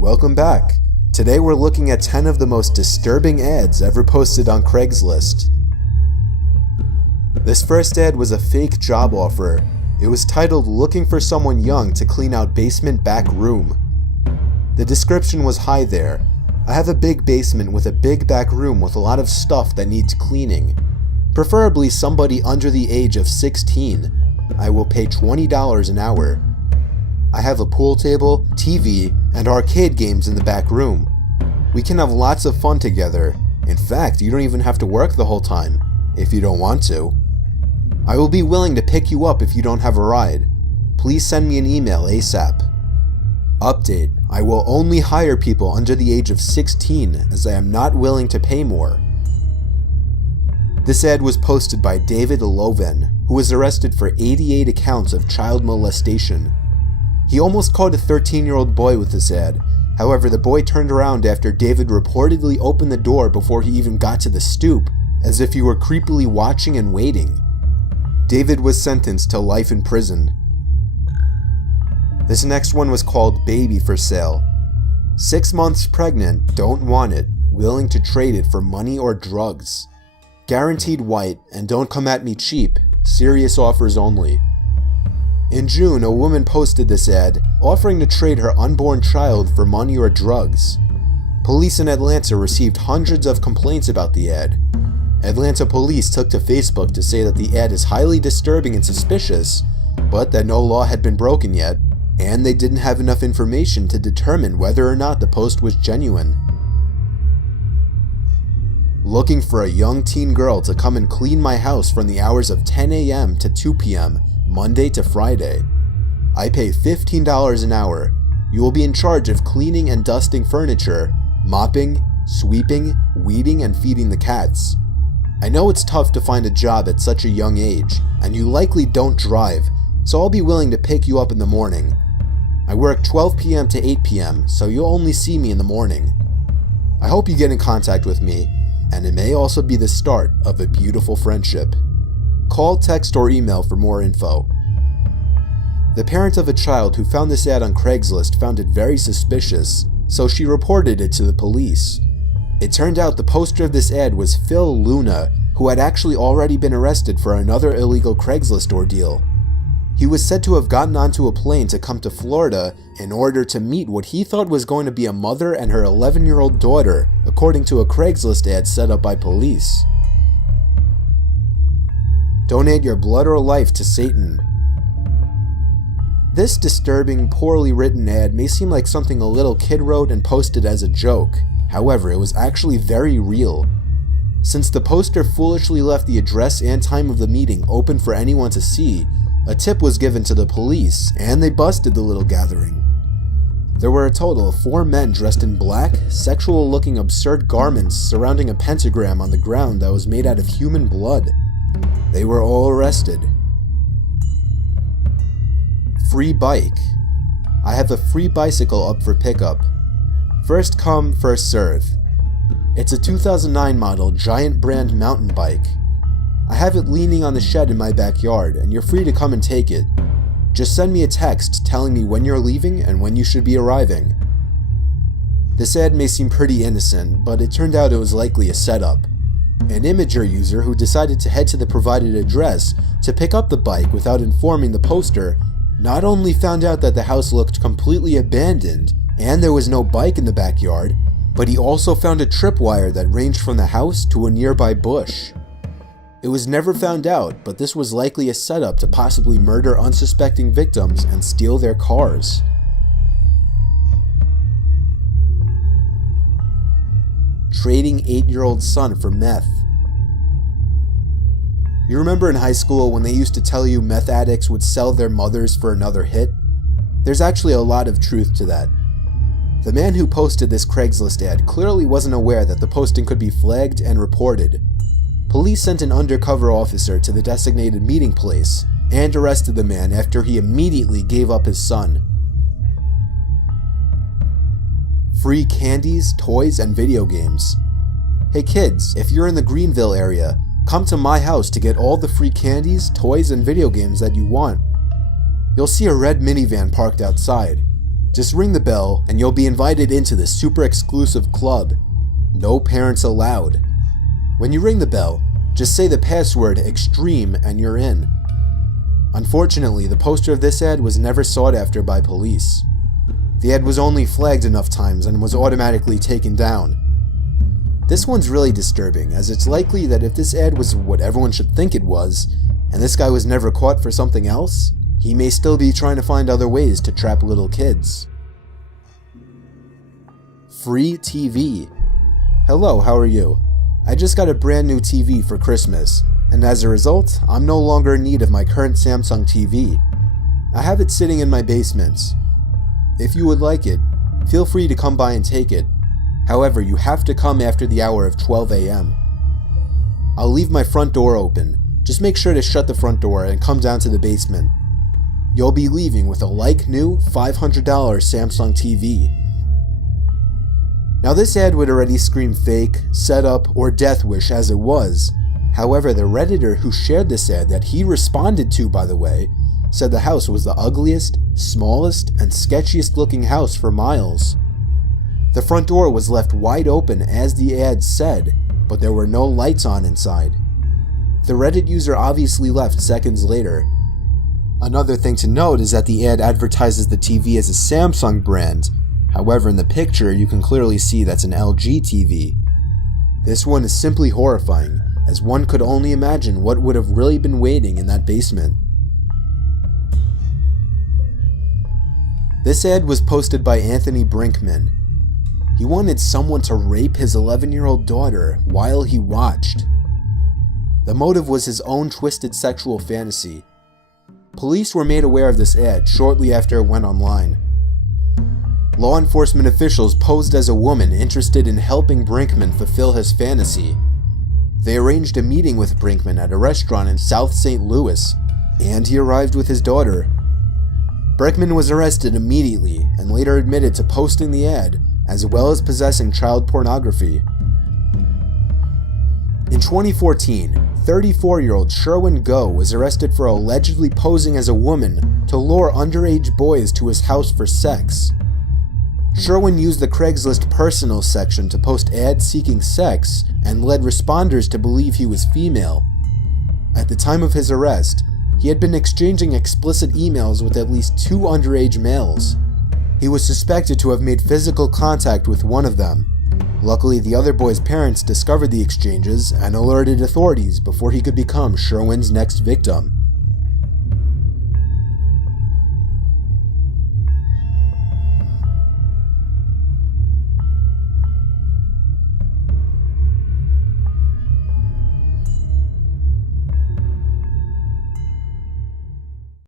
Welcome back. Today we're looking at 10 of the most disturbing ads ever posted on Craigslist. This first ad was a fake job offer. It was titled "Looking for someone young to clean out basement back room." The description was, "Hi there. I have a big basement with a big back room with a lot of stuff that needs cleaning. Preferably somebody under the age of 16. I will pay $20 an hour. I have a pool table, TV, and arcade games in the back room. We can have lots of fun together. In fact, you don't even have to work the whole time, if you don't want to. I will be willing to pick you up if you don't have a ride. Please send me an email ASAP. Update: I will only hire people under the age of 16 as I am not willing to pay more." This ad was posted by David Loven, who was arrested for 88 accounts of child molestation. He almost caught a 13-year-old boy with this ad. However, the boy turned around after David reportedly opened the door before he even got to the stoop, as if he were creepily watching and waiting. David was sentenced to life in prison. This next one was called "Baby for Sale." 6 months pregnant, don't want it, willing to trade it for money or drugs. Guaranteed white, and don't come at me cheap, serious offers only. In June, a woman posted this ad, offering to trade her unborn child for money or drugs. Police in Atlanta received hundreds of complaints about the ad. Atlanta police took to Facebook to say that the ad is highly disturbing and suspicious, but that no law had been broken yet, and they didn't have enough information to determine whether or not the post was genuine. Looking for a young teen girl to come and clean my house from the hours of 10 a.m. to 2 p.m., Monday to Friday. I pay $15 an hour. You will be in charge of cleaning and dusting furniture, mopping, sweeping, weeding, and feeding the cats. I know it's tough to find a job at such a young age, and you likely don't drive, so I'll be willing to pick you up in the morning. I work 12 p.m. to 8 p.m., so you'll only see me in the morning. I hope you get in contact with me, and it may also be the start of a beautiful friendship. Call, text, or email for more info. The parent of a child who found this ad on Craigslist found it very suspicious, so she reported it to the police. It turned out the poster of this ad was Phil Luna, who had actually already been arrested for another illegal Craigslist ordeal. He was said to have gotten onto a plane to come to Florida in order to meet what he thought was going to be a mother and her 11-year-old daughter, according to a Craigslist ad set up by police. Donate your blood or life to Satan. This disturbing, poorly written ad may seem like something a little kid wrote and posted as a joke. However, it was actually very real. Since the poster foolishly left the address and time of the meeting open for anyone to see, a tip was given to the police, and they busted the little gathering. There were a total of 4 men dressed in black, sexual-looking absurd garments surrounding a pentagram on the ground that was made out of human blood. They were all arrested. Free bike. I have a free bicycle up for pickup. First come, first serve. It's a 2009 model Giant brand mountain bike. I have it leaning on the shed in my backyard, and you're free to come and take it. Just send me a text telling me when you're leaving and when you should be arriving. This ad may seem pretty innocent, but it turned out it was likely a setup. An Imager user who decided to head to the provided address to pick up the bike without informing the poster not only found out that the house looked completely abandoned and there was no bike in the backyard, but he also found a tripwire that ranged from the house to a nearby bush. It was never found out, but this was likely a setup to possibly murder unsuspecting victims and steal their cars. Trading 8-year-old son for meth. You remember in high school when they used to tell you meth addicts would sell their mothers for another hit? There's actually a lot of truth to that. The man who posted this Craigslist ad clearly wasn't aware that the posting could be flagged and reported. Police sent an undercover officer to the designated meeting place and arrested the man after he immediately gave up his son. Free candies, toys, and video games. Hey kids, if you're in the Greenville area, come to my house to get all the free candies, toys, and video games that you want. You'll see a red minivan parked outside. Just ring the bell and you'll be invited into the super exclusive club. No parents allowed. When you ring the bell, just say the password extreme and you're in. Unfortunately, the poster of this ad was never sought after by police. The ad was only flagged enough times and was automatically taken down. This one's really disturbing, as it's likely that if this ad was what everyone should think it was, and this guy was never caught for something else, he may still be trying to find other ways to trap little kids. Free TV. Hello, how are you? I just got a brand new TV for Christmas, and as a result, I'm no longer in need of my current Samsung TV. I have it sitting in my basement. If you would like it, feel free to come by and take it. However, you have to come after the hour of 12 a.m. I'll leave my front door open. Just make sure to shut the front door and come down to the basement. You'll be leaving with a like-new $500 Samsung TV. Now this ad would already scream fake, setup, or death wish as it was. However, the Redditor who shared this ad that he responded to, by the way, said the house was the ugliest, smallest, and sketchiest looking house for miles. The front door was left wide open as the ad said, but there were no lights on inside. The Reddit user obviously left seconds later. Another thing to note is that the ad advertises the TV as a Samsung brand. However, in the picture you can clearly see that's an LG TV. This one is simply horrifying, as one could only imagine what would have really been waiting in that basement. This ad was posted by Anthony Brinkman. He wanted someone to rape his 11-year-old daughter while he watched. The motive was his own twisted sexual fantasy. Police were made aware of this ad shortly after it went online. Law enforcement officials posed as a woman interested in helping Brinkman fulfill his fantasy. They arranged a meeting with Brinkman at a restaurant in South St. Louis, and he arrived with his daughter. Brinkman was arrested immediately and later admitted to posting the ad, as well as possessing child pornography. In 2014, 34-year-old Sherwin Go was arrested for allegedly posing as a woman to lure underage boys to his house for sex. Sherwin used the Craigslist personal section to post ads seeking sex and led responders to believe he was female. At the time of his arrest, he had been exchanging explicit emails with at least 2 underage males. He was suspected to have made physical contact with one of them. Luckily, the other boy's parents discovered the exchanges and alerted authorities before he could become Sherwin's next victim.